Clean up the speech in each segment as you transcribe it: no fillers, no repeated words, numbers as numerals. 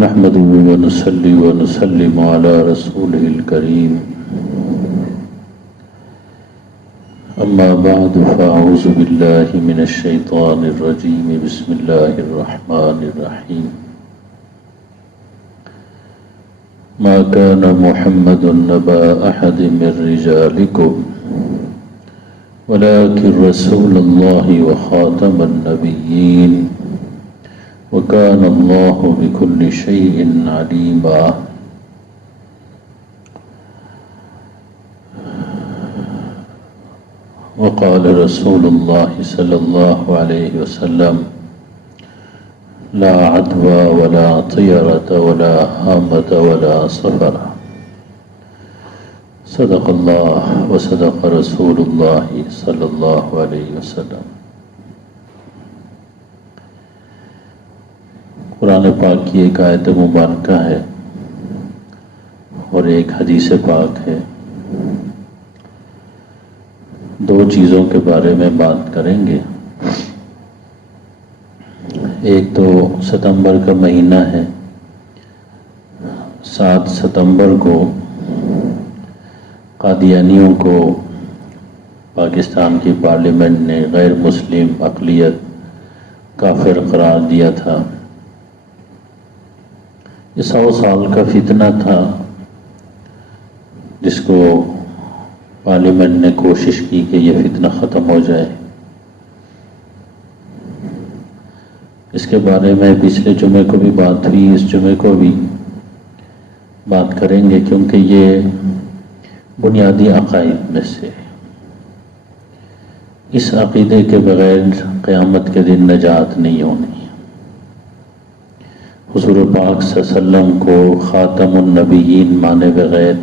نحمده ونصلي ونسلم على رسوله الكريم أما بعد فأعوذ بالله من الشيطان الرجيم بسم الله الرحمن الرحيم ما كان محمد نبا أحد من رجالكم ولكن رسول الله وخاتم النبيين وكان الله بكل شيء عليما وقال رسول الله صلى الله عليه وسلم لا عدوى ولا طيرة ولا هامة ولا صفر صدق الله وصدق رسول الله صلى الله عليه وسلم۔ قرآن پاک کی ایک آیت مبارکہ ہے اور ایک حدیث پاک ہے۔ دو چیزوں کے بارے میں بات کریں گے۔ ایک تو ستمبر کا مہینہ ہے، 7 ستمبر کو قادیانیوں کو پاکستان کی پارلیمنٹ نے غیر مسلم اقلیت کافر قرار دیا تھا۔ یہ 100 سال کا فتنہ تھا جس کو پارلیمنٹ نے کوشش کی کہ یہ فتنہ ختم ہو جائے۔ اس کے بارے میں پچھلے جمعے کو بھی بات ہوئی، اس جمعے کو بھی بات کریں گے، کیونکہ یہ بنیادی عقائد میں سے اس عقیدے کے بغیر قیامت کے دن نجات نہیں ہونی۔ حضور پاک صلی اللہ علیہ وسلم کو خاتم النبیین مانے بغیر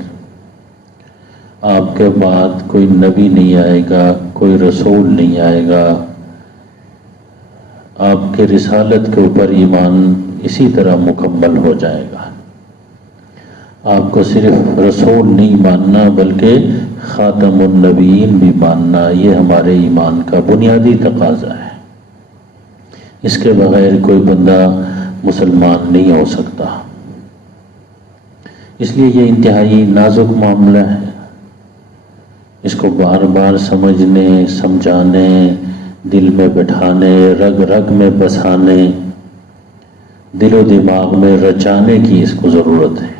آپ کے بعد کوئی نبی نہیں آئے گا، کوئی رسول نہیں آئے گا۔ آپ کے رسالت کے اوپر ایمان اسی طرح مکمل ہو جائے گا۔ آپ کو صرف رسول نہیں ماننا بلکہ خاتم النبیین بھی ماننا، یہ ہمارے ایمان کا بنیادی تقاضا ہے۔ اس کے بغیر کوئی بندہ مسلمان نہیں ہو سکتا۔ اس لیے یہ انتہائی نازک معاملہ ہے، اس کو بار بار سمجھنے، سمجھانے، دل میں بٹھانے، رگ رگ میں بسانے، دل و دماغ میں رچانے کی اس کو ضرورت ہے۔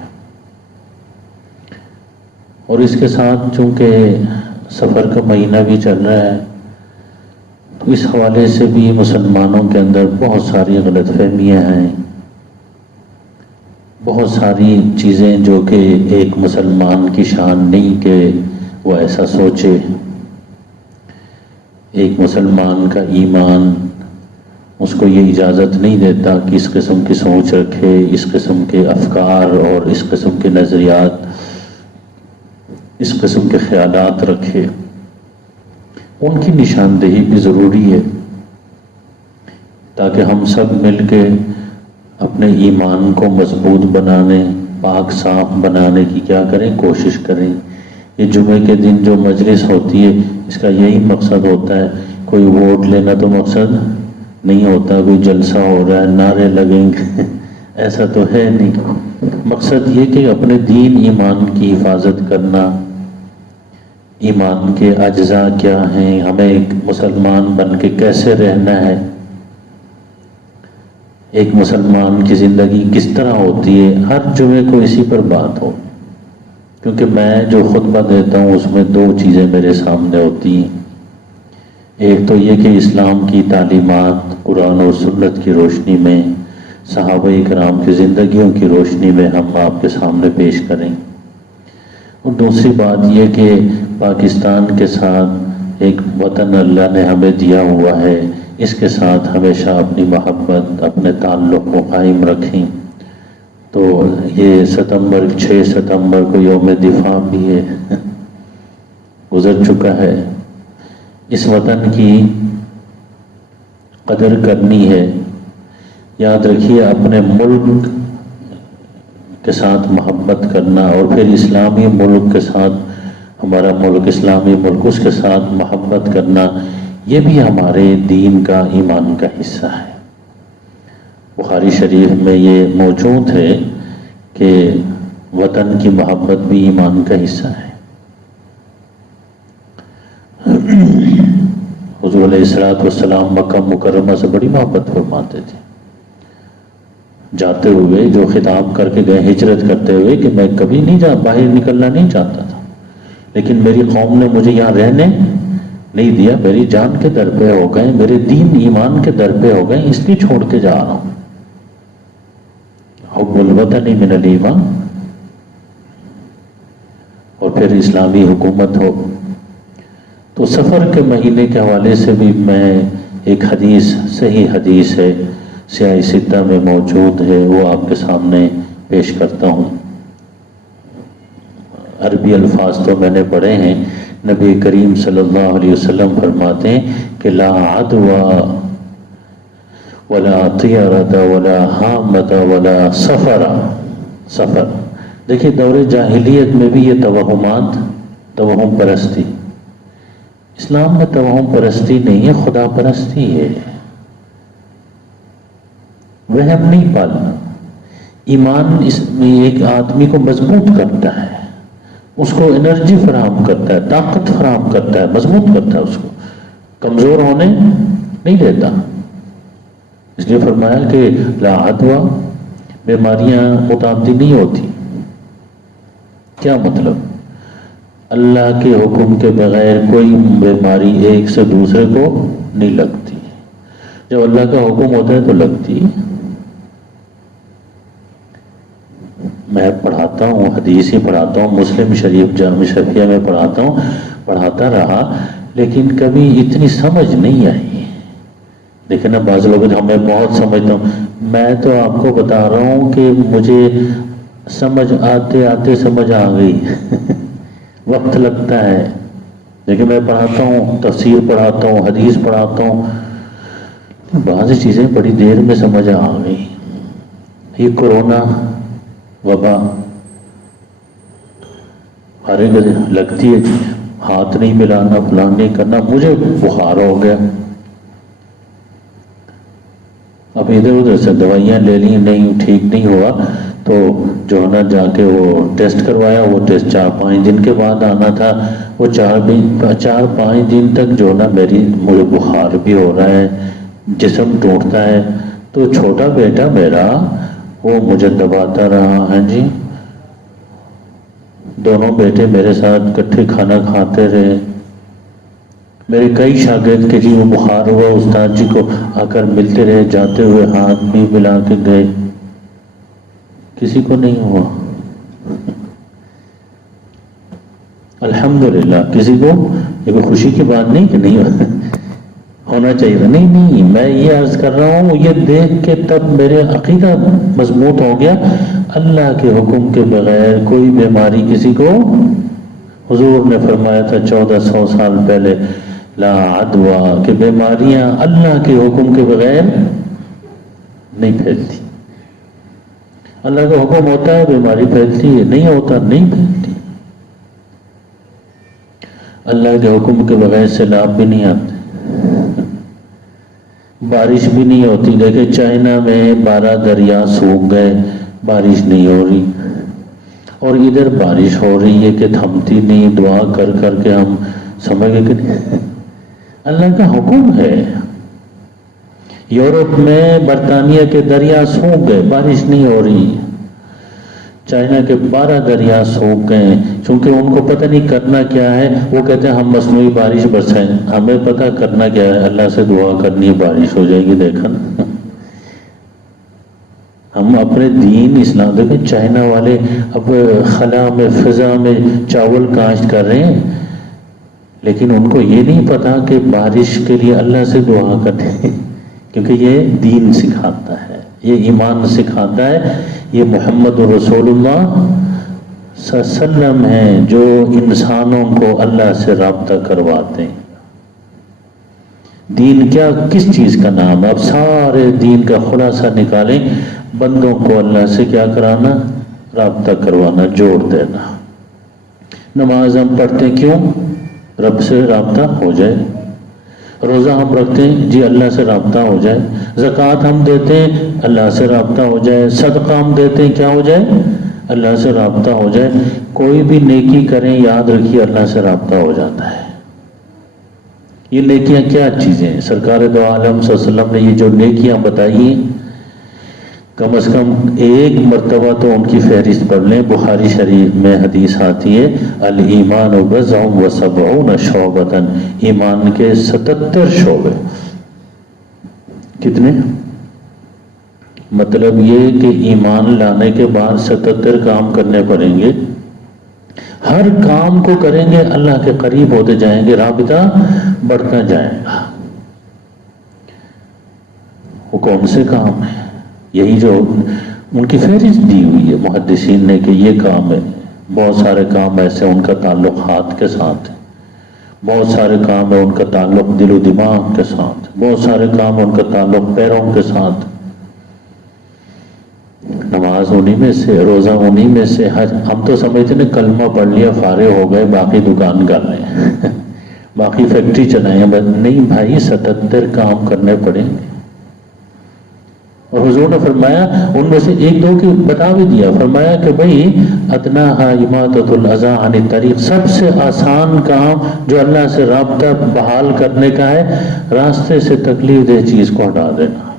اور اس کے ساتھ چونکہ سفر کا مہینہ بھی چل رہا ہے تو اس حوالے سے بھی مسلمانوں کے اندر بہت ساری غلط فہمیاں ہیں، بہت ساری چیزیں جو کہ ایک مسلمان کی شان نہیں کہ وہ ایسا سوچے۔ ایک مسلمان کا ایمان اس کو یہ اجازت نہیں دیتا کہ اس قسم کی سوچ رکھے، اس قسم کے افکار اور اس قسم کے نظریات، اس قسم کے خیالات رکھے۔ ان کی نشاندہی بھی ضروری ہے تاکہ ہم سب مل کے اپنے ایمان کو مضبوط بنانے، پاک صاف بنانے کی کیا کریں، کوشش کریں۔ یہ جمعے کے دن جو مجلس ہوتی ہے اس کا یہی مقصد ہوتا ہے، کوئی ووٹ لینا تو مقصد نہیں ہوتا، کوئی جلسہ ہو رہا ہے نعرے لگیں گے ایسا تو ہے نہیں۔ مقصد یہ کہ اپنے دین ایمان کی حفاظت کرنا، ایمان کے اجزاء کیا ہیں، ہمیں ایک مسلمان بن کے کیسے رہنا ہے، ایک مسلمان کی زندگی کس طرح ہوتی ہے، ہر جمعے کو اسی پر بات ہو۔ کیونکہ میں جو خطبہ دیتا ہوں اس میں 2 چیزیں میرے سامنے ہوتی ہیں۔ ایک تو یہ کہ اسلام کی تعلیمات قرآن و سنت کی روشنی میں، صحابہ کرام کی زندگیوں کی روشنی میں ہم آپ کے سامنے پیش کریں، اور دوسری بات یہ کہ پاکستان کے ساتھ ایک وطن اللہ نے ہمیں دیا ہوا ہے، اس کے ساتھ ہمیشہ اپنی محبت، اپنے تعلق کو قائم رکھیں۔ تو یہ 6 ستمبر کو یوم دفاع بھی ہے، گزر چکا ہے۔ اس وطن کی قدر کرنی ہے۔ یاد رکھیے اپنے ملک کے ساتھ محبت کرنا، اور پھر اسلامی ملک کے ساتھ، ہمارا ملک اسلامی ملک، اس کے ساتھ محبت کرنا، یہ بھی ہمارے دین کا، ایمان کا حصہ ہے۔ بخاری شریف میں یہ موجود ہے کہ وطن کی محبت بھی ایمان کا حصہ ہے۔ حضور علیہ السلام مکہ مکرمہ سے بڑی محبت فرماتے تھے، جاتے ہوئے جو خطاب کر کے گئے ہجرت کرتے ہوئے کہ میں کبھی باہر نکلنا نہیں چاہتا تھا، لیکن میری قوم نے مجھے یہاں رہنے نہیں دیا، میری جان کے در پہ ہو گئے، میرے دین ایمان کے در پہ ہو گئے، اس لیے چھوڑ کے جا رہا ہوں۔ حب الوطن من الایمان، اور پھر اسلامی حکومت ہو۔ تو سفر کے مہینے کے حوالے سے بھی میں ایک حدیث، صحیح حدیث ہے، سیاہ ستہ میں موجود ہے، وہ آپ کے سامنے پیش کرتا ہوں۔ عربی الفاظ تو میں نے پڑھے ہیں۔ نبی کریم صلی اللہ علیہ وسلم فرماتے ہیں کہ لا عدوى ولا طیرۃ ولا حامۃ ولا سفر۔ دیکھیے دور جاہلیت میں بھی یہ توہم پرستی، اسلام میں توہم پرستی نہیں ہے، خدا پرستی ہے۔ وہم نہیں پالنا۔ ایمان اس میں ایک آدمی کو مضبوط کرتا ہے، اس کو انرجی فراہم کرتا ہے، طاقت فراہم کرتا ہے، مضبوط کرتا ہے، اس کو کمزور ہونے نہیں دیتا۔ اس لیے فرمایا کہ لا عدوى، بیماریاں متعدی نہیں ہوتی۔ کیا مطلب؟ اللہ کے حکم کے بغیر کوئی بیماری ایک سے دوسرے کو نہیں لگتی، جب اللہ کا حکم ہوتا ہے تو لگتی۔ میں پڑھاتا ہوں، حدیث ہی پڑھاتا ہوں، مسلم شریف جامع شفیہ میں پڑھاتا رہا، لیکن کبھی اتنی سمجھ نہیں آئی۔ دیکھیں نا، بعض لوگ ہمیں بہت سمجھتا ہوں، میں تو آپ کو بتا رہا ہوں کہ مجھے سمجھ آتے آتے سمجھ آ گئی وقت لگتا ہے، لیکن میں پڑھاتا ہوں، تفسیر پڑھاتا ہوں، حدیث پڑھاتا ہوں، بعض چیزیں بڑی دیر میں سمجھ آ گئی۔ یہ کورونا وبا ہر ایک لگتی ہے، ہاتھ نہیں ملانا، فلان نہیں کرنا، مجھے بخار ہو گیا، اب ادھر ادھر سے دوائیاں لے لی، نہیں ٹھیک نہیں ہوا، تو جو ہے نا جا کے وہ ٹیسٹ کروایا، وہ ٹیسٹ 4-5 دن کے بعد آنا تھا، وہ 4-5 دن تک جو ہے نا مجھے بخار بھی ہو رہا ہے، جسم ٹوٹتا ہے۔ تو چھوٹا بیٹا میرا وہ مجھے دباتا رہا، ہاں جی، دونوں بیٹے میرے ساتھ اکٹھے کھانا کھاتے رہے۔ میرے کئی شاگرد کے جی وہ بخار ہوا، استاد جی کو آ کر ملتے رہے، جاتے ہوئے ہاتھ بھی ملا کے گئے، کسی کو نہیں ہوا الحمدللہ۔ کسی کو یہ کوئی خوشی کی بات نہیں کہ نہیں ہونا چاہیے تھا، نہیں، میں یہ عرض کر رہا ہوں، یہ دیکھ کے تب میرے عقیدہ مضبوط ہو گیا، اللہ کے حکم کے بغیر کوئی بیماری کسی کو، حضور نے فرمایا تھا 1400 سال پہلے، لا عدوى، کہ بیماریاں اللہ کے حکم کے بغیر نہیں پھیلتی۔ اللہ کا حکم ہوتا ہے بیماری پھیلتی ہے، نہیں ہوتا نہیں پھیلتی۔ اللہ کے حکم کے بغیر سیلاب بھی نہیں آتے، بارش بھی نہیں ہوتی۔ دیکھیں چائنا میں 12 دریا سوکھ گئے، بارش نہیں ہو رہی، اور ادھر بارش ہو رہی ہے کہ تھمتی نہیں، دعا کر کر کے ہم سمجھ گئے کہ نہیں، اللہ کا حکم ہے۔ یورپ میں برطانیہ کے دریا سوکھ گئے، بارش نہیں ہو رہی، چائنا کے 12 دریا سوکھ گئے، چونکہ ان کو پتہ نہیں کرنا کیا ہے، وہ کہتے ہیں ہم مصنوعی بارش برسائیں، ہمیں پتہ کرنا کیا ہے، اللہ سے دعا کرنی ہے، بارش ہو جائے گی۔ دیکھا نا، ہم اپنے دین اسلام، دیکھیں چائنا والے اب خلا میں فضا میں چاول کاشت کر رہے ہیں، لیکن ان کو یہ نہیں پتا کہ بارش کے لیے اللہ سے دعا کریں، کیونکہ یہ دین سکھاتا ہے، یہ ایمان سکھاتا ہے، یہ محمد رسول اللہ صلی اللہ علیہ وسلم ہیں جو انسانوں کو اللہ سے رابطہ کرواتے ہیں۔ دین کیا، کس چیز کا نام ہے؟ اب سارے دین کا خلاصہ نکالیں، بندوں کو اللہ سے کیا کرانا؟ رابطہ کروانا، جوڑ دینا۔ نماز ہم پڑھتے کیوں؟ رب سے رابطہ ہو جائے۔ روزہ ہم رکھتے ہیں جی اللہ سے رابطہ ہو جائے، زکوٰۃ ہم دیتے ہیں اللہ سے رابطہ ہو جائے، صدقہ ہم دیتے ہیں کیا ہو جائے؟ اللہ سے رابطہ ہو جائے۔ کوئی بھی نیکی کریں یاد رکھیے اللہ سے رابطہ ہو جاتا ہے۔ یہ نیکیاں کیا چیزیں ہیں؟ سرکار دو عالم صلی اللہ علیہ وسلم نے یہ جو نیکیاں بتائی ہیں کم از کم ایک مرتبہ تو ان کی فہرست پڑھ لیں۔ بخاری شریف میں حدیث آتی ہے الایمان بضع و سبعون شعبۃ، ایمان کے 77 شعبے۔ کتنے؟ مطلب یہ کہ ایمان لانے کے بعد 77 کام کرنے پڑیں گے، ہر کام کو کریں گے اللہ کے قریب ہوتے جائیں گے، رابطہ بڑھتا جائے گا۔ وہ کون سے کام ہیں؟ یہی جو ان کی فہرست دی ہوئی ہے محدثین نے کہ یہ کام ہے۔ بہت سارے کام ایسے ان کا تعلق ہاتھ کے ساتھ ہے، بہت سارے کام ہے ان کا تعلق دل و دماغ کے ساتھ، بہت سارے کام ان کا تعلق پیروں کے ساتھ۔ نماز انہی میں سے، روزہ انہی میں سے، حج ہم تو سمجھتے ہیں کلمہ پڑھ لیا فارغ ہو گئے باقی دکان کر رہے ہیں باقی فیکٹری چلائیں، نہیں بھائی 77 کام کرنے پڑیں گے۔ اور حضور نے فرمایا ان میں سے ایک دو کی بتا بھی دیا، فرمایا کہ بھئی ادناہا اماطۃ الاذی عن الطریق، سب سے آسان کام جو اللہ سے رابطہ بحال کرنے کا ہے راستے سے تکلیف دہ چیز کو ہٹا دینا۔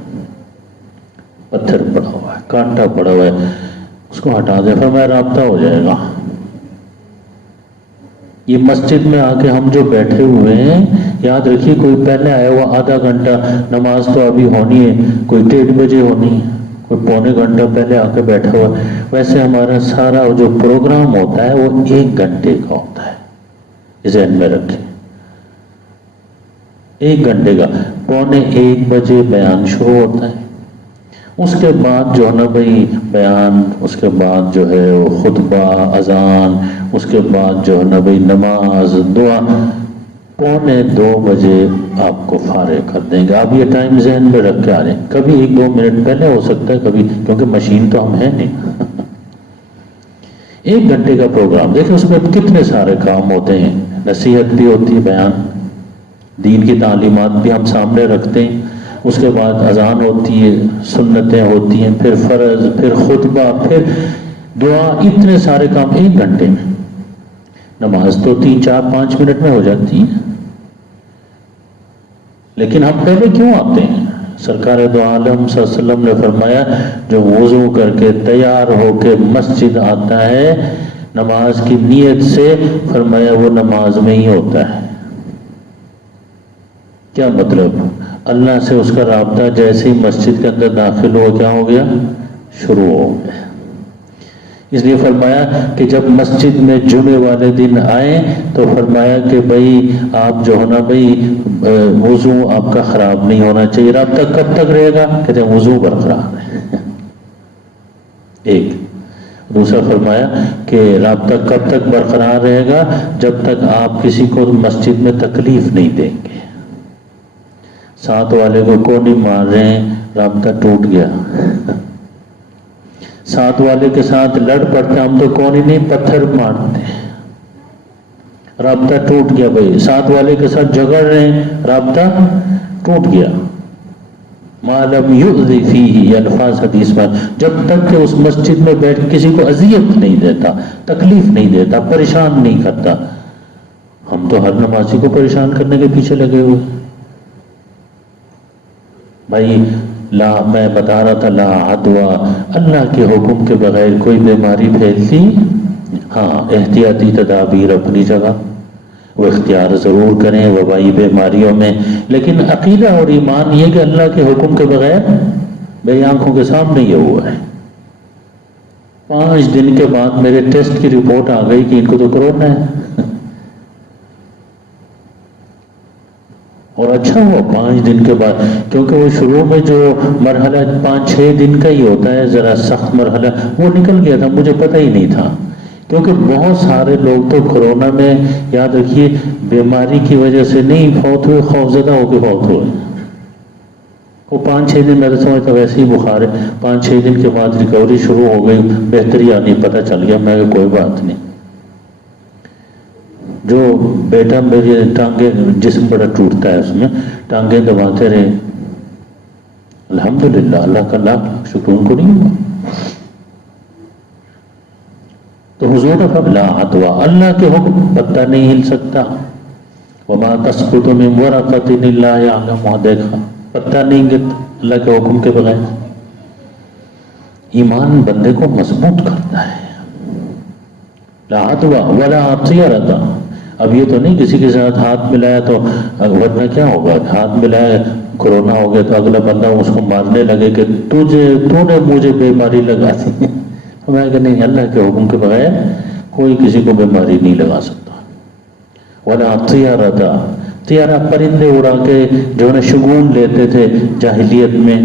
پتھر پڑا ہوا ہے، کانٹا پڑا ہوا ہے، اس کو ہٹا دے، فرمایا رابطہ ہو جائے گا۔ یہ مسجد میں آ کے ہم جو بیٹھے ہوئے ہیں یاد رکھیے کوئی پہلے آیا ہوا آدھا گھنٹہ، نماز تو ابھی ہونی ہے، کوئی 1:30 بجے ہونی ہے، کوئی پونے گھنٹہ پہلے آ کے بیٹھا ہوا، ویسے ہمارا سارا جو پروگرام ہوتا ہے وہ 1 گھنٹے کا ہوتا ہے، ذہن میں رکھیں 1 گھنٹے کا۔ پونے 1 بجے بیان شروع ہوتا ہے، اس کے بعد جو ہے نا بھائی بیان، اس کے بعد جو ہے وہ خطبہ، اذان، اس کے بعد جو ہے نا بھائی نماز، دعا، پونے 2 بجے آپ کو فارغ کر دیں گے۔ آپ یہ ٹائم ذہن میں رکھ کے آ رہے ہیں، کبھی 1-2 منٹ پہلے ہو سکتا ہے، کبھی کیونکہ مشین تو ہم ہیں نہیں 1 گھنٹے کا پروگرام دیکھیں، اس میں کتنے سارے کام ہوتے ہیں، نصیحت بھی ہوتی ہے، بیان، دین کی تعلیمات بھی ہم سامنے رکھتے ہیں، اس کے بعد اذان ہوتی ہے، سنتیں ہوتی ہیں، پھر فرض، پھر خطبہ، پھر دعا، اتنے سارے کام 1 گھنٹے میں۔ نماز تو 3-4-5 منٹ میں ہو جاتی ہے، لیکن ہم پہلے کیوں آتے ہیں؟ سرکار دو عالم صلی اللہ علیہ وسلم نے فرمایا جو وضو کر کے تیار ہو کے مسجد آتا ہے نماز کی نیت سے، فرمایا وہ نماز میں ہی ہوتا ہے۔ کیا مطلب؟ اللہ سے اس کا رابطہ جیسے ہی مسجد کے اندر داخل ہوا کیا ہو گیا؟ شروع ہو گیا۔ اس لیے فرمایا کہ جب مسجد میں جمعے والے دن آئیں تو فرمایا کہ بھائی آپ جو ہونا بھائی وضو آپ کا خراب نہیں ہونا چاہیے۔ رابطہ کب تک رہے گا؟ کہتے ہیں وضو برقرار ہے ایک۔ دوسرا فرمایا کہ رابطہ کب تک برقرار رہے گا؟ جب تک آپ کسی کو مسجد میں تکلیف نہیں دیں گے۔ ساتھ والے کو کونی مار رہے ہیں، رابطہ ٹوٹ گیا۔ ساتھ والے کے ساتھ لڑ پڑتے، ہم تو کونی نہیں پتھر مارتے، رابطہ ٹوٹ گیا بھائی۔ ساتھ والے کے ساتھ جھگڑ رہے ہیں، رابطہ ٹوٹ گیا۔ ما لم یؤذی فیہ، یہ الفاظ حدیث میں، جب تک کہ اس مسجد میں بیٹھ کسی کو اذیت نہیں دیتا، تکلیف نہیں دیتا، پریشان نہیں کرتا۔ ہم تو ہر نمازی کو پریشان کرنے کے پیچھے لگے ہوئے بھائی۔ میں بتا رہا تھا لا عدویٰ، اللہ کے حکم کے بغیر کوئی بیماری پھیلتی؟ ہاں، احتیاطی تدابیر اپنی جگہ، وہ اختیار ضرور کریں وبائی بیماریوں میں، لیکن عقیدہ اور ایمان یہ کہ اللہ کے حکم کے بغیر میری آنکھوں کے سامنے یہ ہوا ہے۔ 5 دن کے بعد میرے ٹیسٹ کی رپورٹ آ گئی کہ ان کو تو کرونا ہے، اور اچھا ہوا 5 دن کے بعد، کیونکہ وہ شروع میں جو مرحلہ 5-6 دن کا ہی ہوتا ہے ذرا سخت مرحلہ، وہ نکل گیا تھا، مجھے پتہ ہی نہیں تھا، کیونکہ بہت سارے لوگ تو کورونا میں یاد رکھیے بیماری کی وجہ سے نہیں فوت ہوئے، خوفزدہ ہو کے فوت ہوئے۔ وہ 5-6 دن میں سمجھتا ویسے ہی بخار ہے، 5-6 دن کے بعد ریکوری شروع ہو گئی، بہتری آنی، پتہ چل گیا، میں کوئی بات نہیں۔ جو بیٹا میری ٹانگیں، جسم بڑا ٹوٹتا ہے، اس میں ٹانگیں دباتے رہے، الحمدللہ، اللہ کا لاکھ لاکھ شکر، ان کو نہیں ہوا۔ تو حضور کا لا عدوى، اللہ کے حکم پتہ نہیں ہل سکتا، وما تسقط من ورقۃ الا يعلمها، دیکھا پتہ نہیں گرتا اللہ کے حکم کے بغیر۔ ایمان بندے کو مضبوط کرتا ہے۔ لا عدوى ولا طیرۃ، اب یہ تو نہیں کسی کے ساتھ ہاتھ ملایا تو، ورنہ کیا ہوگا، ہاتھ ملایا کورونا ہو گیا تو اگلا بندہ اس کو مارنے لگے کہ تو نے مجھے بیماری لگا دی، میں کہ نہیں، اللہ کے حکم کے بغیر کوئی کسی کو بیماری نہیں لگا سکتا۔ ولا طیرۃ، طیارہ پرندے اڑا کے جو ہے شگون لیتے تھے جاہلیت میں،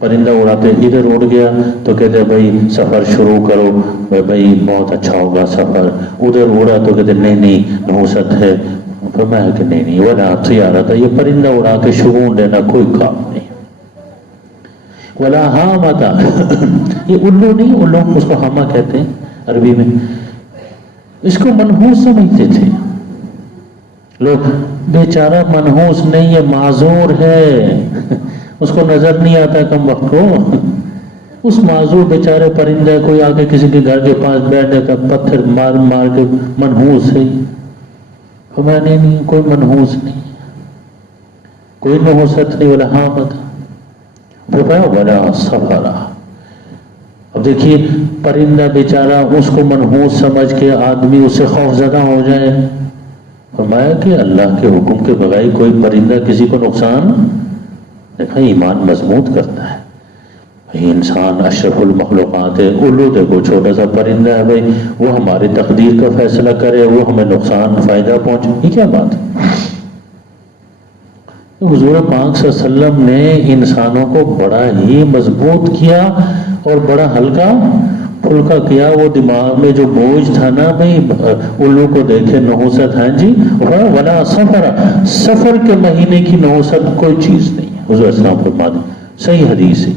پرندہ اڑاتے، ادھر اڑ گیا تو کہتے بھائی سفر شروع کرو، بھائی بہت اچھا ہوگا سفر، ادھر اڑا تو کہتے نہیں نحوست ہے، فرمایا کہ نہیں، ولا طیرۃ، یہ پرندہ اڑا کے شگون لینا کوئی کام نہیں۔ ولا ہامۃ، یہ الو نہیں، الو اس کو ہامہ کہتے ہیں عربی میں، اس کو منحوس سمجھتے تھے لوگ، بیچارہ منحوس نہیں، یہ معذور ہے، اس کو نظر نہیں آتا کم وقت کو، اس معذور بیچارے پرندے کوئی آ کے کسی کے گھر کے پاس بیٹھے کا پتھر مار مار کے منحوس ہے، ہمیں نہیں، کوئی منحوس نہیں، کوئی نحوست نہیں، ولا ہامۃ ولا صفرا۔ اب دیکھیے پرندہ بیچارہ اس کو منحوس سمجھ کے آدمی اس سے خوف زدہ ہو جائے، فرمایا کہ اللہ کے حکم کے بغیر کوئی پرندہ کسی کو نقصان، دیکھا ایمان مضبوط کرتا ہے۔ انسان اشرف المخلوقات ہے، الو دیکھو چھوٹا سا پرندہ ہے بھائی، وہ ہماری تقدیر کا فیصلہ کرے، وہ ہمیں نقصان فائدہ پہنچے، یہ کیا بات ہے؟ حضور پاک صلی اللہ علیہ وسلم نے انسانوں کو بڑا ہی مضبوط کیا اور بڑا ہلکا پھلکا کیا، وہ دماغ میں جو بوجھ تھا نا بھائی الو کو دیکھے نحوست، ہاں جی، ولا سفر، سفر کے مہینے کی نحوست کوئی چیز نہیں ہے، حضور اسلام فرما دیں، صحیح حدیث ہے۔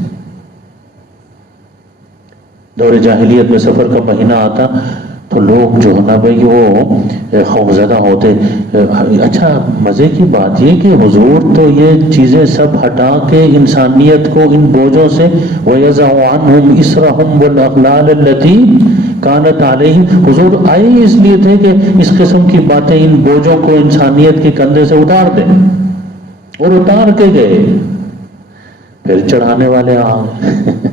دور جاہلیت میں سفر کا مہینہ آتا تو لوگ جو ہے نا بھائی وہ خوفزدہ ہوتے۔ اچھا مزے کی بات یہ کہ حضور تو یہ چیزیں سب ہٹا کے انسانیت کو ان بوجھوں سے وَيَزَعُ عَنْهُمْ إِسْرَهُمْ وَالْأَغْلَالَ الَّتِي كَانَتْ عَلَيْهِمْ، حضور آئے اس لیے تھے کہ اس قسم کی باتیں ان بوجھوں کو انسانیت کے کندھے سے اتار دیں، اور اتار کے گئے، پھر چڑھانے والے آ گئے۔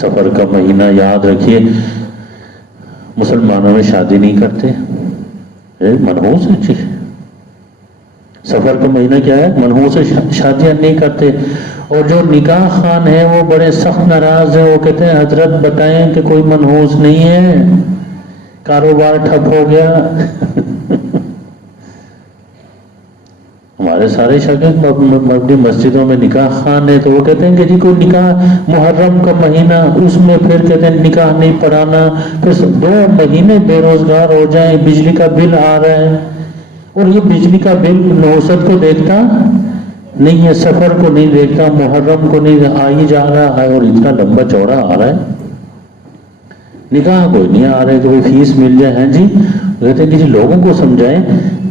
سفر کا مہینہ یاد رکھیے، مسلمانوں میں شادی نہیں کرتے، منحوس ہے چیز، سفر کا مہینہ کیا ہے، منحوس ہے، شادیاں نہیں کرتے، اور جو نکاح خان ہیں وہ بڑے سخت ناراض ہیں، وہ کہتے ہیں حضرت بتائیں کہ کوئی منحوس نہیں ہے، کاروبار ٹھپ ہو گیا۔ ہمارے سارے شاگرد مبنی مسجدوں میں نکاح خان ہے، تو وہ کہتے ہیں کہ جی کوئی نکاح، محرم کا مہینہ، اس میں پھر کہتے ہیں نکاح نہیں پڑھانا، پھر 2 مہینے بے روزگار ہو جائیں، بجلی کا بل آ رہا ہے، اور یہ بجلی کا بل نحوست کو دیکھتا نہیں ہے، سفر کو نہیں دیکھتا، محرم کو نہیں، آ ہی جا رہا ہے اور اتنا لمبا چوڑا آ رہا ہے، نکاح کوئی نہیں آ رہا ہے کہ کوئی فیس مل جائے، ہیں جی، کہتے ہیں کہ جی لوگوں کو سمجھائیں،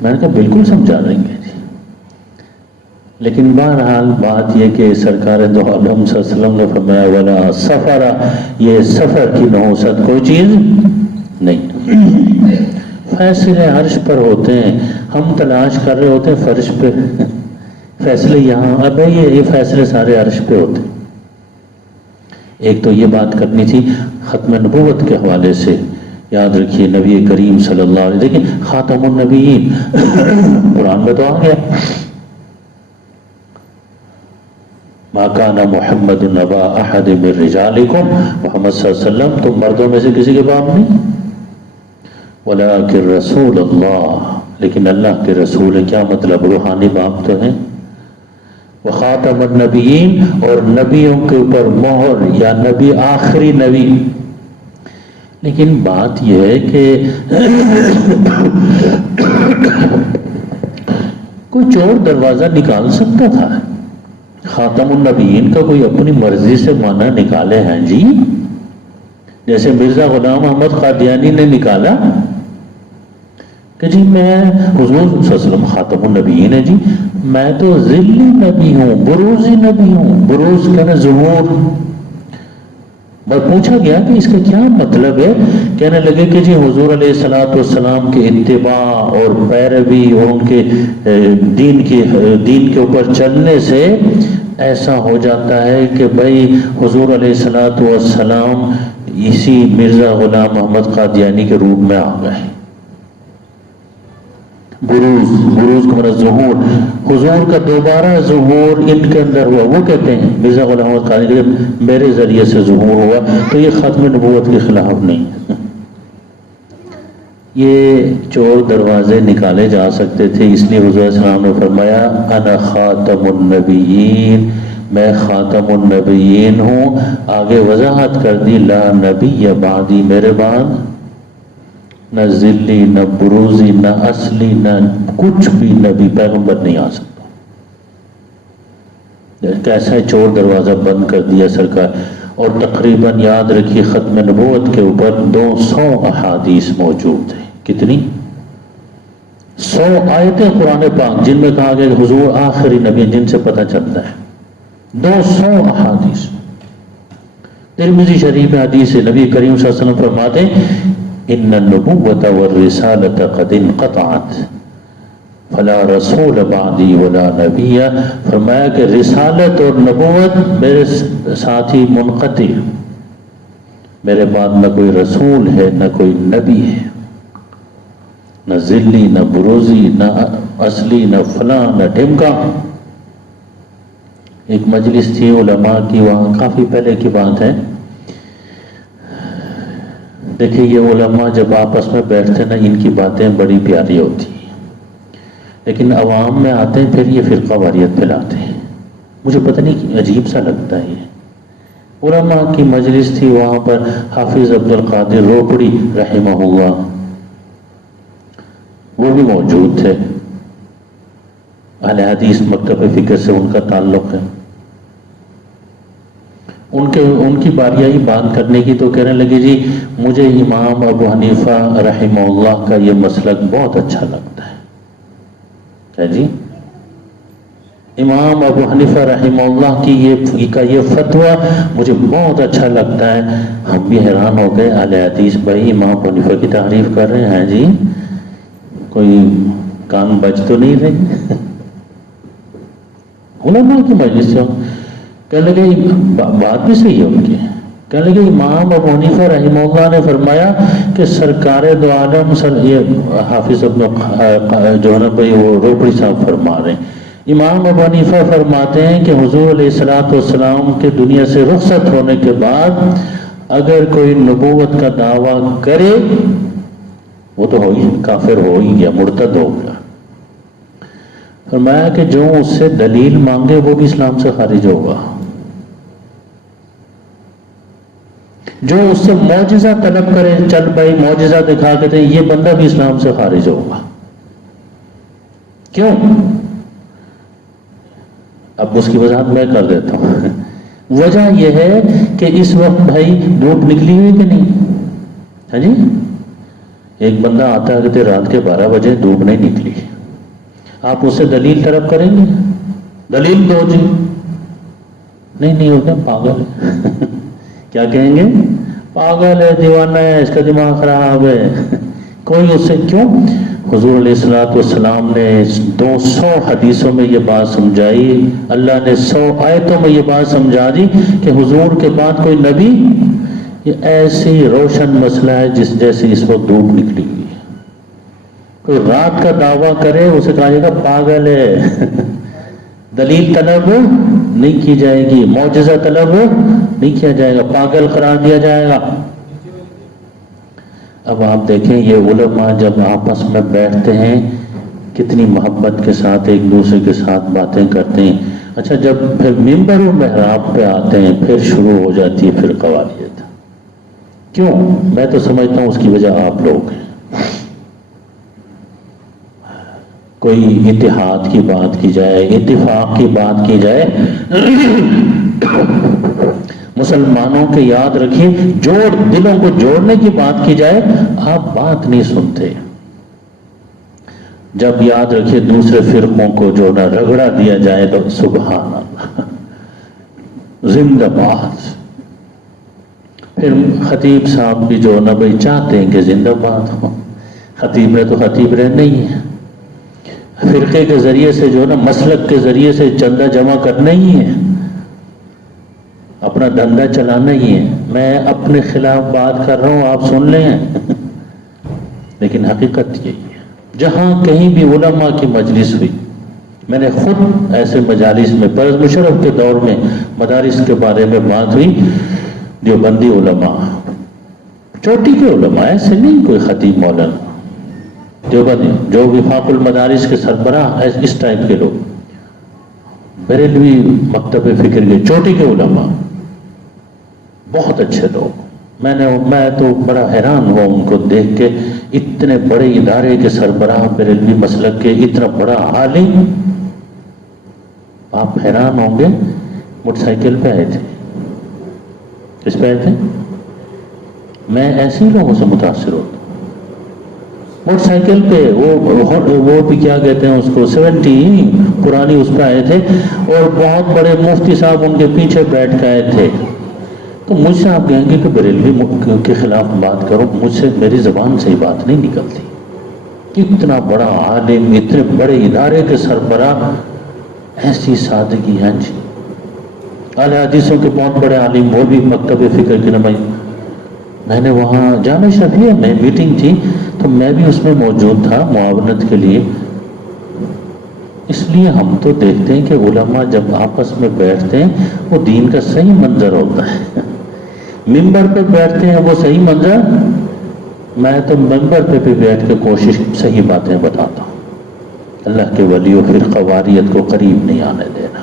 میں نے کہا بالکل سمجھا دیں گے جی، لیکن بہرحال بات یہ کہ سرکار دو عالم صلی اللہ علیہ وسلم نے فرمایا ولا سفر، یہ سفر کی نحوست کوئی چیز نہیں۔ فیصلے عرش پر ہوتے ہیں، ہم تلاش کر رہے ہوتے ہیں فرش پہ، فیصلے یہاں، اب یہ فیصلے سارے عرش پہ ہوتے ہیں۔ ایک تو یہ بات کرنی تھی ختم نبوت کے حوالے سے، یاد رکھیے نبی کریم صلی اللہ علیہ وسلم، دیکھیں خاتم النبیین قرآن میں تو آ گیا، ما کان محمد نبا احد من رجالکم، محمد صلی اللہ علیہ وسلم تم مردوں میں سے کسی کے باپ نہیں، ولکن رسول اللہ، لیکن اللہ کے رسول ہیں، کیا مطلب، روحانی باپ تو ہیں، وخاتم النبیین، اور نبیوں کے اوپر مہر، یا نبی آخری نبی۔ لیکن بات یہ ہے کہ کوئی چور دروازہ نکال سکتا تھا، خاتم النبیین کا کوئی اپنی مرضی سے معنی نکالے ہیں جی، جیسے مرزا غلام احمد قادیانی نے نکالا کہ جی میں حضور صلی اللہ علیہ وسلم خاتم النبیین ہے جی، میں تو ذلی نبی ہوں، بروزی نبی ہوں، بروز کہنا ظہور۔ بس پوچھا گیا کہ اس کا کیا مطلب ہے؟ کہنے لگے کہ جی حضور علیہ السلام کے اتباع اور پیروی اور ان کے دین کے اوپر چلنے سے ایسا ہو جاتا ہے کہ بھائی حضور علیہ السلام اسی مرزا غلام محمد قادیانی کے روپ میں آ گئے۔ بروز کا مطلب ظہور، حضور کا دوبارہ ظہور ان کے اندر ہوا۔ وہ کہتے ہیں مرزا غلام محمد قادیانی میرے ذریعے سے ظہور ہوا، تو یہ ختم نبوت کے خلاف نہیں۔ یہ چور دروازے نکالے جا سکتے تھے، اس لیے حضور صلی اللہ علیہ وسلم نے فرمایا انا خاتم النبیین، میں خاتم النبیین ہوں۔ آگے وضاحت کر دی لا نبی بعدی، میرے بعد نہ ذلی نہ بروزی نہ اصلی نہ کچھ بھی نبی پیغمبر نہیں آ سکتا۔ کیسا ہے چور دروازہ بند کر دیا سرکار۔ اور تقریباً یاد رکھیے ختم نبوت کے اوپر 200 احادیث موجود ہیں۔ کتنی؟ 100 آیتیں قرآن پاک جن میں کہا گیا کہ حضور آخری نبی، جن سے پتہ چلتا ہے 200 احادیث۔ ترمذی شریف حدیث ہے، نبی کریم صلی اللہ علیہ وسلم فرماتے ہیں ان النبوۃ والرسالۃ قد انقطعت فلا رسول بعدی ولا نبی، فرمایا کہ رسالت اور نبوت میرے ساتھ ہی منقطع، میرے بعد نہ کوئی رسول ہے نہ کوئی نبی ہے، نہ ذلی نہ بروزی نہ اصلی نہ فلاں نہ ڈھمکا۔ ایک مجلس تھی علماء کی، وہاں کافی پہلے کی بات ہے۔ دیکھیں یہ علماء جب آپس میں بیٹھتے ہیں نا، ان کی باتیں بڑی پیاری ہوتی ہیں، لیکن عوام میں آتے ہیں پھر یہ فرقہ واریت پھیلاتے ہیں۔ مجھے پتہ نہیں عجیب سا لگتا ہے یہ۔ علماء کی مجلس تھی، وہاں پر حافظ عبد القادر روپڑی رحمہ اللہ وہ بھی موجود تھے، اہل حدیث مکتب فکر سے ان کا تعلق ہے۔ ان کی باری آئی بات کرنے کی تو کہنے لگے جی مجھے امام ابو حنیفہ رحمہ اللہ کا یہ مسلک بہت اچھا لگتا ہے۔ کیا جی؟ امام ابو حنیفہ رحمہ اللہ کی یہ فتویٰ مجھے بہت اچھا لگتا ہے۔ ہم بھی حیران ہو گئے، اہل حدیث بھائی امام ابو حنیفہ کی تعریف کر رہے ہیں جی، کوئی کان بج تو نہیں رہے؟ علماء کی مجلس سے کہنے لگے بات بھی صحیح ہے ان کی، کہنے لگے امام ابو حنیفہ رحمہ اللہ نے فرمایا کہ سرکار دو عالم یہ حافظ جو ہے نا بھائی وہ روپڑی صاحب فرما رہے ہیں، امام ابو حنیفہ فرماتے ہیں کہ حضور علیہ السلام کے دنیا سے رخصت ہونے کے بعد اگر کوئی نبوت کا دعویٰ کرے وہ تو کافر ہو ہی گیا، مرتد ہو گیا۔ فرمایا کہ جو اس سے دلیل مانگے وہ بھی اسلام سے خارج ہوگا، جو اس سے معجزہ طلب کرے، چل بھائی معجزہ دکھا کے دے، یہ بندہ بھی اسلام سے خارج ہوگا۔ کیوں؟ اب اس کی وضاحت میں کر دیتا ہوں۔ وجہ یہ ہے کہ اس وقت بھائی دھوپ نکلی ہوئی کہ نہیں؟ ہاں جی، ایک بندہ آتا ہے کہ رات کے 12 بجے دھوپ نہیں نکلی، آپ اس سے دلیل طلب کریں گے؟ دلیل دو جی، نہیں ہوگا پاگل ہے۔ کیا کہیں گے؟ پاگل ہے، دیوانہ ہے، اس کا دماغ خراب ہے۔ کوئی اس سے کیوں؟ حضور علیہ السلام نے 200 حدیثوں میں یہ بات سمجھائی، اللہ نے 100 آیتوں میں یہ بات سمجھا دی کہ حضور کے بعد کوئی نبی، یہ ایسی روشن مسئلہ ہے جیسے اس وقت دھوپ نکلی ہوئی ہے۔ کوئی رات کا دعویٰ کرے اسے کہا جائے گا پاگل ہے، دلیل طلب نہیں کی جائے گی، معجزہ طلب نہیں کیا جائے گا، پاگل قرار دیا جائے گا۔ اب آپ دیکھیں یہ علماء جب آپس میں بیٹھتے ہیں کتنی محبت کے ساتھ ایک دوسرے کے ساتھ باتیں کرتے ہیں۔ اچھا جب پھر ممبر و محراب پہ آتے ہیں پھر شروع ہو جاتی ہے پھر قوالیت۔ کیوں؟ میں تو سمجھتا ہوں اس کی وجہ آپ لوگ ہیں۔ کوئی اتحاد کی بات کی جائے، اتفاق کی بات کی جائے، مسلمانوں کے یاد رکھیے، دلوں کو جوڑنے کی بات کی جائے آپ بات نہیں سنتے، جب یاد رکھیے دوسرے فرقوں کو جو نہ رگڑا دیا جائے تو سبحان اللہ، زندہ باد۔ پھر خطیب صاحب بھی جو نہ بھائی چاہتے ہیں کہ زندہ باد ہو، خطیب نے تو خطیب رہنا ہی ہے، فرقے کے ذریعے سے جو نا مسلک کے ذریعے سے چندہ جمع کرنا ہی ہے، اپنا دھندا چلانا ہی ہے۔ میں اپنے خلاف بات کر رہا ہوں، آپ سن لیں لیکن حقیقت یہی ہے۔ جہاں کہیں بھی علماء کی مجلس ہوئی، میں نے خود ایسے مجالس میں پرویز مشرف کے دور میں مدارس کے بارے میں بات ہوئی، دیوبندی علماء، چوٹی کے علماء، ایسے نہیں کوئی خطیب مولانا، دیوبندی جو وفاق المدارس کے سربراہ اس ٹائپ کے لوگ، بریلوی مکتب فکر کے چوٹی کے علماء، بہت اچھے لوگ۔ میں تو بڑا حیران ہوا ان کو دیکھ کے، اتنے بڑے ادارے کے سربراہ، بریلوی مسلک کے اتنا بڑا عالم، آپ حیران ہوں گے، موٹر سائیکل پہ آئے تھے۔ کس پہ آئے تھے؟ میں ایسے ہی لوگوں سے متاثر ہوتا ہوں، موٹر سائیکل پہ، وہ بھی کیا کہتے ہیں اس کو، 70 پرانی اس پہ آئے تھے، اور بہت بڑے مفتی صاحب ان کے پیچھے بیٹھ کے آئے تھے۔ تو مجھ سے آپ کہیں گے کہ بریلوی کے خلاف بات کرو، مجھ سے میری زبان سے ہی بات نہیں نکلتی۔ اتنا بڑا عالم، اتنے بڑے ادارے کے سربراہ، ایسی سادگی ہے جی۔ اہل حدیثوں کے بہت بڑے عالم، وہ بھی مکتب فکر کے نمائندے، میں نے وہاں جامع شفیع میں میٹنگ تھی تو میں بھی اس میں موجود تھا معاونت کے لیے۔ اس لیے ہم تو دیکھتے ہیں کہ علماء جب آپس میں بیٹھتے ہیں وہ دین کا صحیح منظر ہوتا ہے، ممبر پہ بیٹھتے ہیں وہ صحیح منظر، میں تو ممبر پہ بھی بیٹھ کے کوشش صحیح باتیں بتاتا ہوں۔ اللہ کے ولیوں، فرقہ واریت کو قریب نہیں آنے دینا۔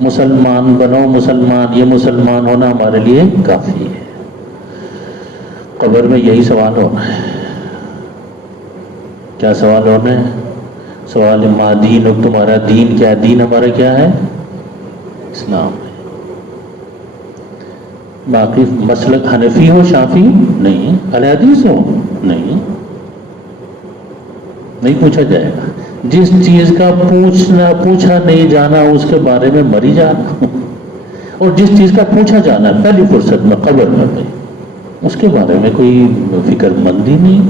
مسلمان بنو، مسلمان، یہ مسلمان ہونا ہمارے لیے کافی ہے۔ قبر میں یہی سوال ہونا ہے۔ کیا سوال ہونا ہے؟ سوال ما دینک، تمہارا دین کیا ہے؟ دین ہمارا کیا ہے؟ اسلام ہے۔ باقی مسلک حنفی ہو، شافی نہیں، اہل حدیث ہو نہیں پوچھا جائے گا۔ جس چیز کا پوچھا نہیں جانا اس کے بارے میں مری جانا، اور جس چیز کا پوچھا جانا پہلی فرصت میں قبر میں بھی، اس کے بارے میں کوئی فکر مندی نہیں۔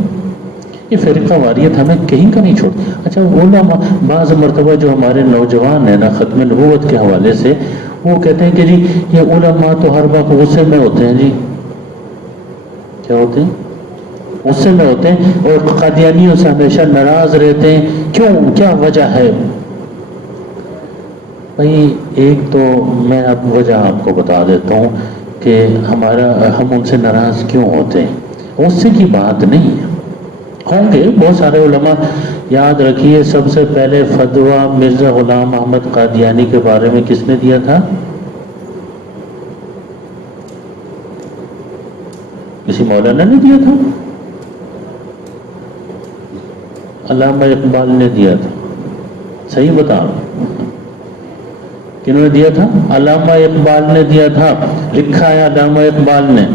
یہ فرقہ واریت ہمیں کہیں کا نہیں چھوڑتی۔ اچھا علماء بعض مرتبہ جو ہمارے نوجوان ہیں نا ختم نبوت کے حوالے سے، وہ کہتے ہیں کہ جی یہ علماء تو ہر وقت غصے میں ہوتے ہیں۔ جی کیا ہوتے ہیں؟ غصے میں ہوتے ہیں، اور قادیانیوں سے ہمیشہ ناراض رہتے ہیں۔ کیوں؟ کیا وجہ ہے؟ بھائی ایک تو میں اب وجہ آپ کو بتا دیتا ہوں کہ ہم ان سے ناراض کیوں ہوتے ہیں۔ غصے کی بات نہیں ہے، ہوں گے بہت سارے علماء۔ یاد رکھیے سب سے پہلے فتویٰ مرزا غلام احمد قادیانی کے بارے میں کس نے دیا تھا؟ کسی مولانا نے دیا تھا؟ علامہ اقبال نے دیا تھا؟ صحیح بتا رہا ہوں، کنہوں نے دیا تھا؟ علامہ اقبال نے دیا تھا۔ لکھا ہے علامہ اقبال نے،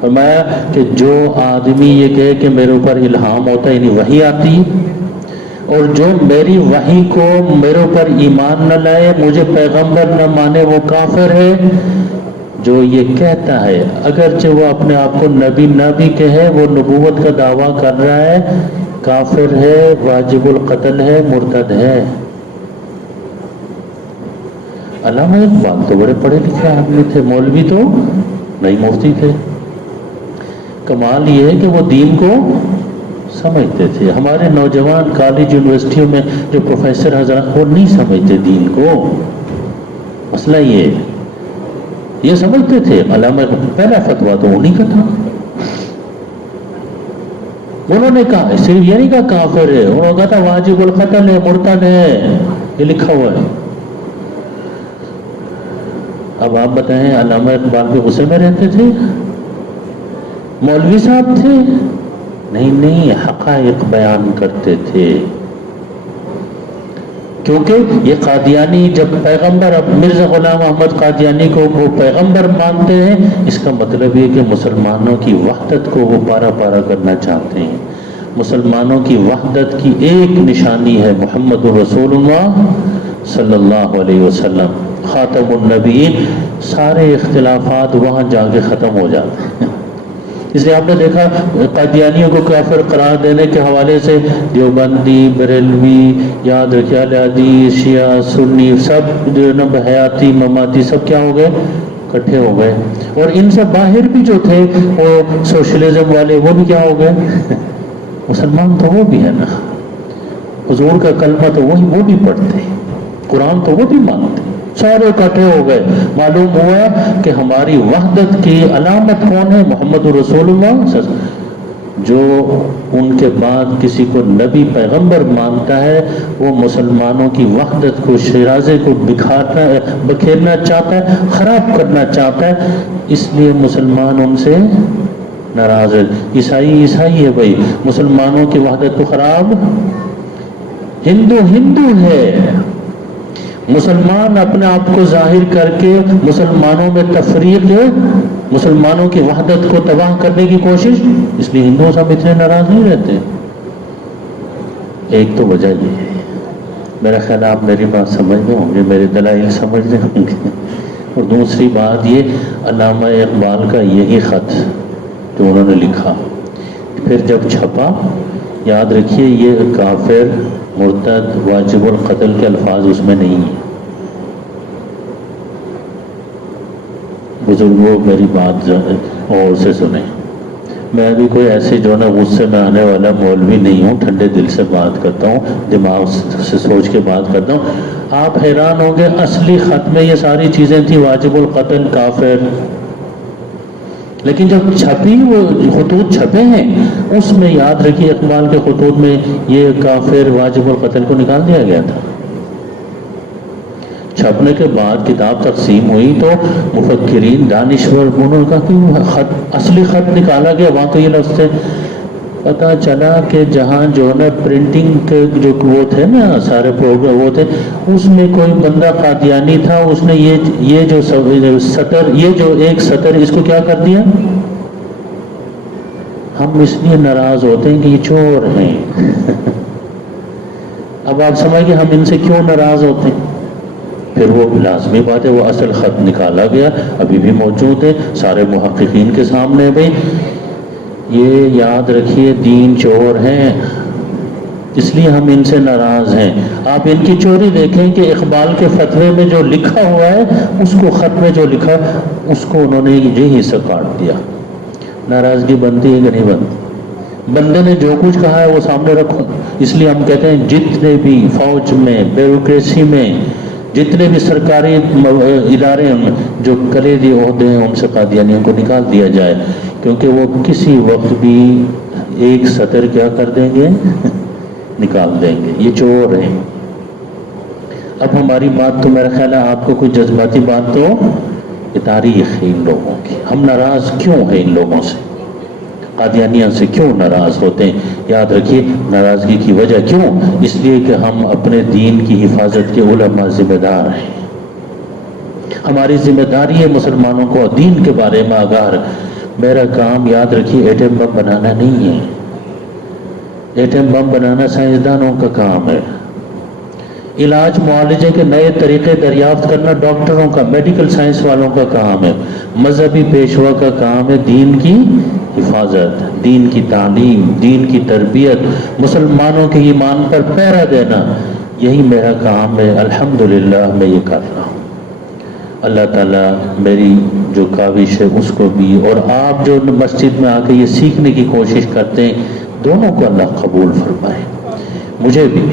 فرمایا کہ جو آدمی یہ کہے کہ میرے اوپر الہام ہوتا ہے، یعنی وحی آتی، اور جو میری وحی کو میرے اوپر ایمان نہ لائے، مجھے پیغمبر نہ مانے، وہ کافر ہے۔ جو یہ کہتا ہے اگرچہ وہ اپنے آپ کو نبی نہ بھی کہے، وہ نبوت کا دعویٰ کر رہا ہے، کافر ہے، واجب القتل ہے، مرتد ہے۔ علامہ اقبال تو بڑے پڑھے لکھے آدمی تھے، مولوی تو نہیں، مفتی تھے۔ کمال یہ ہے کہ وہ دین کو سمجھتے تھے۔ ہمارے نوجوان کالج یونیورسٹیوں میں جو پروفیسر حضرات، وہ نہیں سمجھتے دین کو۔ مسئلہ یہ سمجھتے تھے علامہ پہلا فتویٰ تو انہی کا تھا، انہوں نے کہا، صرف یہ نہیں کہا کافر ہے، انہوں نے کہا تھا واجب القتل ہے، مرتد ہے، یہ لکھا ہوا ہے۔ اب آپ بتائیں علامہ اقبال کے غصے میں رہتے تھے؟ مولوی صاحب تھے؟ نہیں، حقائق بیان کرتے تھے۔ کیونکہ یہ قادیانی جب پیغمبر مرزا غلام احمد قادیانی کو وہ پیغمبر مانتے ہیں، اس کا مطلب یہ کہ مسلمانوں کی وحدت کو وہ پارا پارا کرنا چاہتے ہیں۔ مسلمانوں کی وحدت کی ایک نشانی ہے محمد رسول اللہ صلی اللہ علیہ وسلم خاتم النبیین۔ سارے اختلافات وہاں جا کے ختم ہو جاتے ہیں۔ اس لیے آپ نے دیکھا قادیانیوں کو کافر قرار دینے کے حوالے سے دیوبندی، بریلوی، یاد رکھیے اہل حدیث، شیعہ، سنی، سب جو نا حیاتی مماتی سب کیا ہو گئے، اکٹھے ہو گئے۔ اور ان سے باہر بھی جو تھے وہ سوشلزم والے، وہ بھی کیا ہو گئے، مسلمان تو وہ بھی ہے نا، حضور کا کلمہ تو وہ بھی پڑھتے، قرآن تو وہ بھی مانتے، سارے اکٹھے ہو گئے۔ معلوم ہوا کہ ہماری وحدت کی علامت کون ہے، محمد رسول اللہ صلی اللہ علیہ وسلم۔ جو ان کے بعد کسی کو نبی پیغمبر مانتا ہے وہ مسلمانوں کی وحدت کو، شیرازے کو بکھیرنا چاہتا ہے، خراب کرنا چاہتا ہے، اس لیے مسلمان ان سے ناراض ہے۔ عیسائی ہے بھائی، مسلمانوں کی وحدت کو خراب، ہندو ہے، مسلمان اپنے آپ کو ظاہر کر کے مسلمانوں میں تفریق، مسلمانوں کی وحدت کو تباہ کرنے کی کوشش، اس لیے ہندوؤں سے ہم اتنے ناراض نہیں رہتے۔ ایک تو وجہ یہ ہے، میرا خیال آپ میری بات سمجھ رہے ہوں گے، میرے دلائل سمجھ رہے ہوں گے۔ اور دوسری بات یہ علامہ اقبال کا یہی خط جو انہوں نے لکھا، پھر جب چھپا، یاد رکھیے یہ کافر، مرتد، واجب القتل کے الفاظ اس میں نہیں ہیں۔ بزرگوں میری بات اور سے سنیں، میں بھی کوئی ایسے جو نا غصے میں آنے والا مولوی نہیں ہوں، ٹھنڈے دل سے بات کرتا ہوں، دماغ سے سوچ کے بات کرتا ہوں۔ آپ حیران ہوں گے اصلی خط میں یہ ساری چیزیں تھیں، واجب القتل، کافر، لیکن جب چھپی، وہ خطوط چھپے ہیں اس میں یاد رکھیے اقبال کے خطوط میں یہ کافر، واجب القتل کو نکال دیا گیا تھا۔ چھپنے کے بعد کتاب تقسیم ہوئی تو مفکرین، دانشور، انہوں نے کہا کہ اصلی خط نکالا گیا، وہاں تو یہ لفظ تھے۔ پتہ چلا کہ جہاں جو ہے نا پرنٹنگ کے جو وہ تھے نا سارے پروگرام وہ تھے، اس میں کوئی بندہ قادیانی تھا، اس نے یہ جو سطر، یہ جو ایک سطر، اس کو کیا کر دیا۔ ہم اس لیے ناراض ہوتے ہیں کہ یہ چور ہیں۔ اب آپ سمجھیں ہم ان سے کیوں ناراض ہوتے ہیں۔ پھر وہ لازمی بات ہے، وہ اصل خط نکالا گیا، ابھی بھی موجود ہے سارے محققین کے سامنے۔ بھائی یہ یاد رکھیے دین چور ہیں، اس لیے ہم ان سے ناراض ہیں۔ آپ ان کی چوری دیکھیں کہ اقبال کے فتوے میں جو لکھا ہوا ہے، اس کو خط میں جو لکھا ہے اس کو انہوں نے یہ حصہ کاٹ دیا۔ ناراضگی بنتی ہے کہ نہیں بنتی؟ بندے نے جو کچھ کہا ہے وہ سامنے رکھو۔ اس لیے ہم کہتے ہیں جتنے بھی فوج میں، بیوروکریسی میں، جتنے بھی سرکاری ادارے ہیں جو کلیدی عہدے ہیں ان سے قادیانیوں کو نکال دیا جائے، کیونکہ وہ کسی وقت بھی ایک سطر کیا کر دیں گے، نکال دیں گے، یہ چور ہیں۔ اب ہماری بات تو میرا خیال ہے آپ کو کوئی جذباتی بات تو یہ تاریخ ہے ان لوگوں کی، ہم ناراض کیوں ہیں ان لوگوں سے، قادیانیوں سے کیوں ناراض ہوتے ہیں؟ یاد رکھیے ناراضگی کی وجہ کیوں، اس لیے کہ ہم اپنے دین کی حفاظت کے علماء ذمہ دار ہیں۔ ہماری ذمہ داری ہے مسلمانوں کو دین کے بارے میں آگاہ۔ میرا کام یاد رکھیے ایٹم بم بنانا نہیں ہے، ایٹم بم بنانا سائنسدانوں کا کام ہے، علاج معالجے کے نئے طریقے دریافت کرنا ڈاکٹروں کا، میڈیکل سائنس والوں کا کام ہے، مذہبی پیشوا کا کام ہے دین کی حفاظت، دین کی تعلیم، دین کی تربیت، مسلمانوں کے ایمان پر پہرا دینا، یہی میرا کام ہے۔ الحمدللہ میں یہ کر رہا ہوں۔ اللہ تعالیٰ میری جو کاوش ہے اس کو بھی، اور آپ جو مسجد میں آ کے یہ سیکھنے کی کوشش کرتے ہیں، دونوں کو اللہ قبول فرمائے، مجھے بھی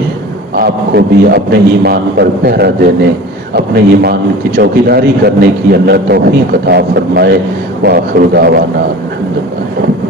آپ کو بھی اپنے ایمان پر پہرا دینے، اپنے ایمان کی چوکیداری کرنے کی اللہ توفیق عطا فرمائے۔ وآخر دعوانا الحمدللہ۔